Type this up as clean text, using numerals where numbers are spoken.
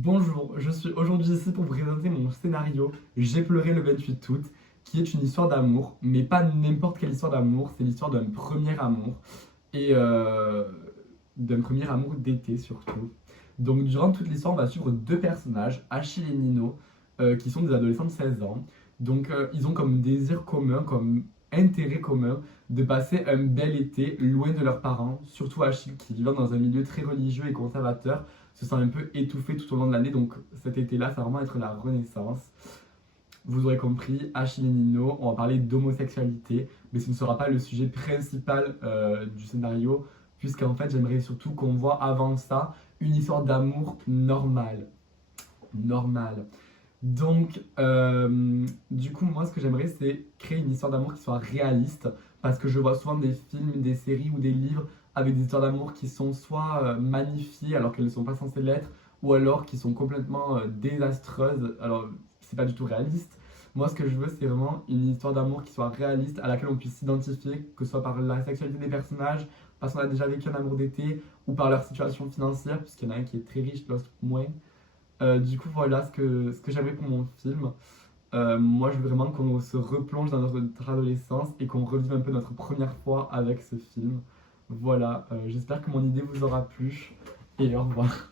Bonjour, je suis aujourd'hui ici pour vous présenter mon scénario J'ai pleuré le 28 août, qui est une histoire d'amour, mais pas n'importe quelle histoire d'amour, c'est l'histoire d'un premier amour, et d'un premier amour d'été surtout. Donc durant toute l'histoire, on va suivre deux personnages, Achille et Nino, qui sont des adolescents de 16 ans. Donc ils ont comme désir commun, comme intérêt commun, de passer un bel été loin de leurs parents, surtout Achille qui vivant dans un milieu très religieux et conservateur, se sent un peu étouffé tout au long de l'année, donc cet été-là, ça va vraiment être la renaissance. Vous aurez compris, Achille et Nino, on va parler d'homosexualité, mais ce ne sera pas le sujet principal du scénario, puisqu'en fait, j'aimerais surtout qu'on voit avant ça une histoire d'amour normale. Normale. Donc, du coup, moi, ce que j'aimerais, c'est créer une histoire d'amour qui soit réaliste, parce que je vois souvent des films, des séries ou des livres avec des histoires d'amour qui sont soit magnifiées alors qu'elles ne sont pas censées l'être, ou alors qui sont complètement désastreuses. Alors, c'est pas du tout réaliste. Moi, ce que je veux, c'est vraiment une histoire d'amour qui soit réaliste, à laquelle on puisse s'identifier, que ce soit par la sexualité des personnages, parce qu'on a déjà vécu un amour d'été, ou par leur situation financière, puisqu'il y en a un qui est très riche, l'autre moins. Du coup, voilà ce que j'aimerais pour mon film. Moi, je veux vraiment qu'on se replonge dans notre adolescence et qu'on revive un peu notre première fois avec ce film. Voilà, j'espère que mon idée vous aura plu et au revoir.